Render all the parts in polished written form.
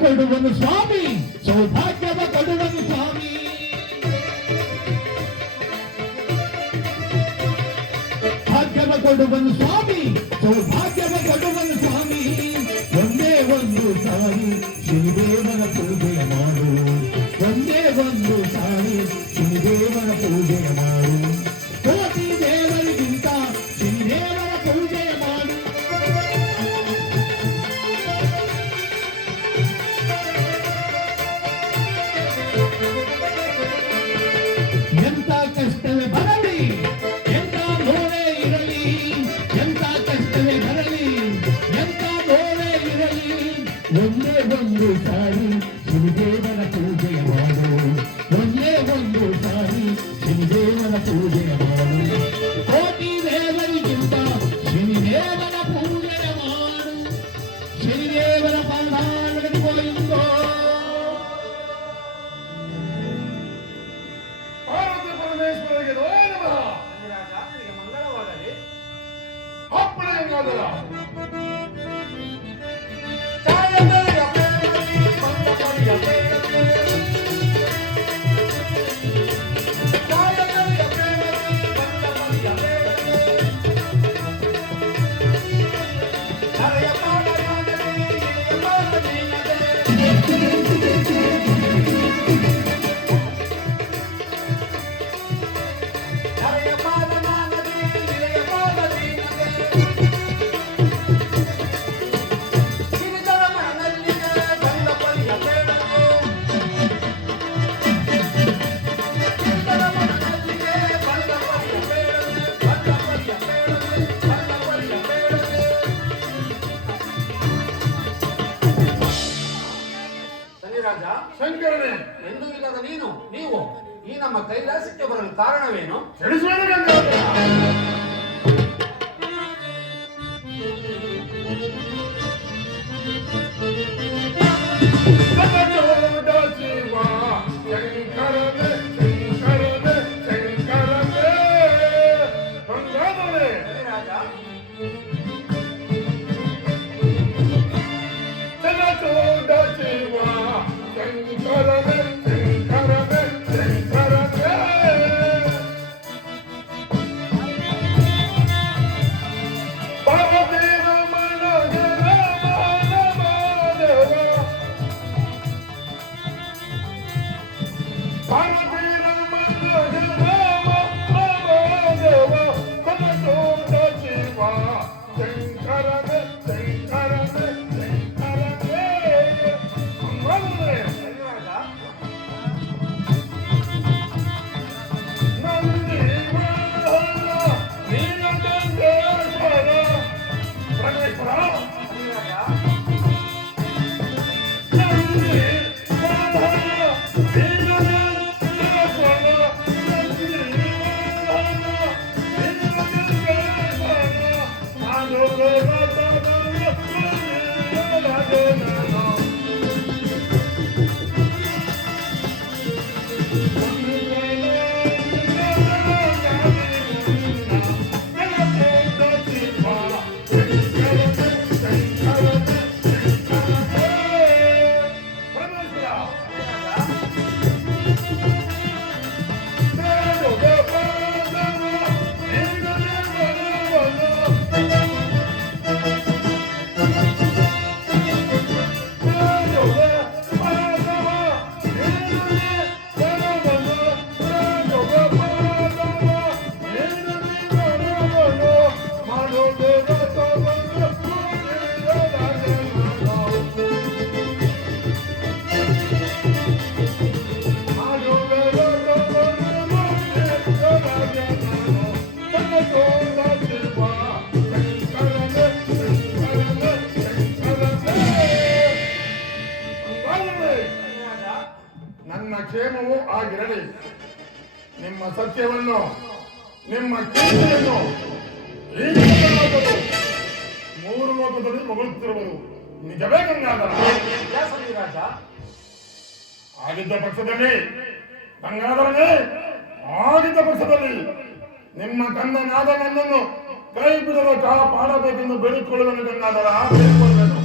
ಕೊಡುವನು ಸ್ವಾಮಿ, ಸೌಭಾಗ್ಯವ ಕೊಡುವನು ಸ್ವಾಮಿ. ಭಾಗ್ಯವ ಕೊಡುವನು ಸ್ವಾಮಿ, ಸೌಭಾಗ್ಯವ ಕೊಡುವನು ಸ್ವಾಮಿ. ಒಂದೇ ಒಂದು ಸಾರಿ ಶ್ರೀದೇವನ ಪೂಜೆಯ ಮಾಡು, ಒಂದೇ ಒಂದು ಸಾರಿ ಶ್ರೀದೇವನ ಪೂಜೆಯ ಮಾಡು. ಕೋಟಿ ದೇವರಿಗಿಂತ ಶ್ರೀದೇವನ ಪೂಜೆಯ ಮಾಡು. ಎಂತ ಕಷ್ಟವೇ ಬರಲಿ, ಎಂತ ನೋವೇ ಇರಲಿ, ಎಂತ ಕಷ್ಟವೇ ಬರಲಿ, ಎಂತ ನೋವೇ ಇರಲಿ, ಒಂದೇ ಒಂದು ಸಾರಿ ಶ್ರೀದೇವನ ಪೂಜೆಯ ಮಾಡು, ಒಂದೇ ಒಂದು ಸಾರಿ ಶ್ರೀದೇವನ ಪೂಜೆಯ ಮಾಡು. ಕೋಟಿ ದೇವರಿಗಿಂತ ಶ್ರೀದೇವನ ಪೂಜೆಯ ಮಾಡು. ಶ್ರೀದೇವನ ಪಾದಾರವಿಂದೋ. ಪಾರ್ವತಿ ಪರಮೇಶ್ವರರಿಗೆ ನಮಃ. ಮಂಗಳವಾಗಲಿ. ಅಪ್ಪಣೆ ಎಂಗಾದರ ಶಂಕರನೇ, ಎಂದೂ ಇಲ್ಲದ ನೀವು ಈ ನಮ್ಮ ಕೈಲಾಸಕ್ಕೆ ಬರಲು ಕಾರಣವೇನು? ತಿಳಿಸುವೇನು ಗಂಗಾಧರ? ಶಿವ ಶಂಕರನೇ, ಶಂಕರನೇ, ಶಂಕರನೇ. ಗಂಗಾಧರನೇ, ಚಲಚೋಡ ಶಿವ ಶಂಕರನೇ, ಶಂಕರನೇ, ಶಂಕರನೇ. ಪಾರ್ವತಿ ರಮಣ ಮಾಧವ, ಪಾರ್ವತಿ ರಮಣ ಮಾಧವ, ಚಲಚೋಡ ಶಿವ ಶಂಕರನೇ, ಶಂಕರನೇ, ಶಂಕರನೇ. ನನ್ನ ಕ್ಷೇಮವೂ ಆಗಿರಲಿ. ನಿಮ್ಮ ಸತ್ಯವನ್ನು, ನಿಮ್ಮ ಕೀರ್ತಿಯನ್ನು ಮೂರು ಲೋಕದಲ್ಲಿ ಹೊಗಳುತ್ತಿರುವುದು ನಿಜವೇ ಗಂಗಾಧರ? ಆಗಿದ್ದ ಪಕ್ಷದಲ್ಲಿ ಗಂಗಾಧರನೇ, ಆಗಿದ್ದ ಪಕ್ಷದಲ್ಲಿ ನಿಮ್ಮ ಕಣ್ಣನಾದ ನನ್ನನ್ನು ಕೈ ಬಿಡಲು ಕಾಪಾಡಬೇಕೆಂದು ಬೇಡಿಕೊಳ್ಳುವನು ಗಂಗಾಧರ, ಬೇಡಿಕೊಳ್ಳಬೇಕು.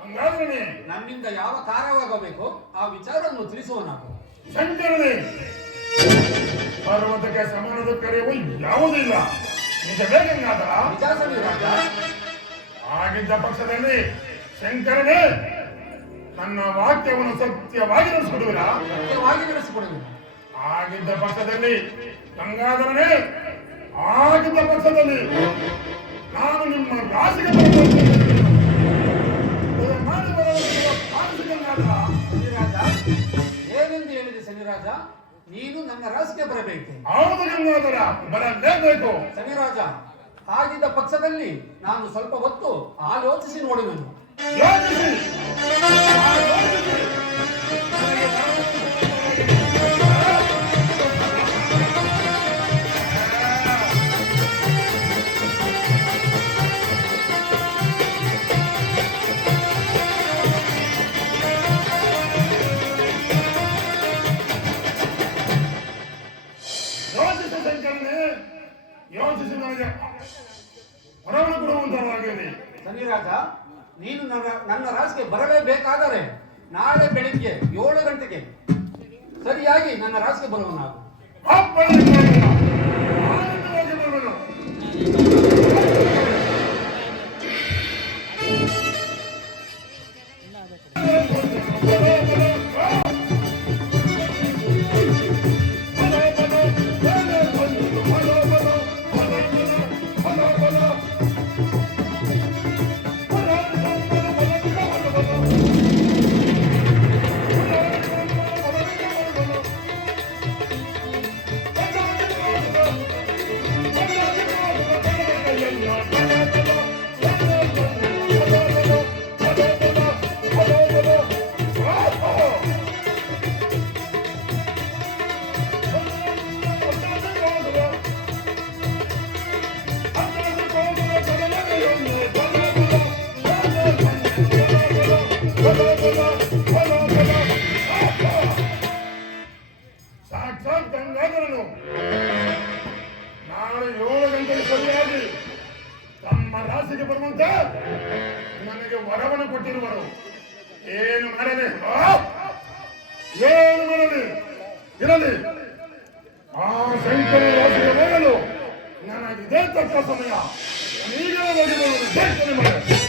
ಗಂಗಾಧರನೇ, ನನ್ನಿಂದ ಯಾವ ಕಾರ್ಯವಾಗಬೇಕು ಆ ವಿಚಾರವನ್ನು ತಿಳಿಸುವ ನಾವು. ಶಂಕರನೇ, ಪರ್ವತಕ್ಕೆ ಸಮಾನದ ಕರೆಯವು ಯಾವುದಿಲ್ಲ. ನಿಜವೇ ಗಂಗಾಧರ? ನಿಜ ಸಮೀರಾಜ. ಆಗಿದ್ದ ಪಕ್ಷದಲ್ಲಿ ಶಂಕರನೇ ನನ್ನ ವಾಕ್ಯವನ್ನು ಸತ್ಯವಾಗಿ ನಡೆಸಿಕೊಡುವಿರಾ? ಸತ್ಯವಾಗಿ ನಡೆಸಿಕೊಡುವಿರಾ? ಆಗಿದ್ದ ಪಕ್ಷದಲ್ಲಿ ಗಂಗಾಧರನೇ, ಆಗಿದ್ದ ಪಕ್ಷದಲ್ಲಿ ನಾನು ನಿಮ್ಮ ರಾಶಿಗೆ ಶನಿರಾಜ, ಏನೆಂದು ಹೇಳಿದೆ ಶನಿರಾಜ? ನೀನು ನನ್ನ ರಾಶಿಗೆ ಬರಬೇಕು. ಹೌದು ಗಂಗಾಧರ, ಬರಲೇಬೇಕು. ಶನಿರಾಜ, ಆಗಿದ್ದ ಪಕ್ಷದಲ್ಲಿ ನಾನು ಸ್ವಲ್ಪ ಹೊತ್ತು ಆಲೋಚಿಸಿ ನೋಡುವೆನು. ಯೋಚಿಸಿ. ಯೋಚಿಸಿ ನನಗೆ ಹೊರವನ್ನು ಕೊಡುವಂತರಾಗಿದೆ. ಶನಿರಾಜ, ನೀನು ನನ್ನ ರಾಶಿಗೆ ಬರಲೇಬೇಕಾದರೆ ನಾಳೆ ಬೆಳಿಗ್ಗೆ 7 ಗಂಟೆಗೆ ಸರಿಯಾಗಿ ನನ್ನ ರಾಶಿಗೆ ಬರುವನಾಗು. ಸಾಕ್ಷಾತ್ ಗಂಗಾಧರನು ನಾಳೆ 7 ಗಂಟೆಗೆ ಸರಿಯಾಗಿ ತಮ್ಮ ರಾಶಿಗೆ ಬರುವಂತೆ ನನಗೆ ವರವನ್ನು ಕೊಟ್ಟಿರುವರು. ಏನು ಮಾಡಲಿ ಏನು ಮಾಡಲಿ ಇರಲಿ, ಆ ಶಂಕರ ರಾಶಿಗೆ ಹೋಗಲು ನನಗಿದೇ ತಕ್ಕ ಸಮಯ. ಈಗಲೇ ಹೋಗಿ ಬರುವುದು.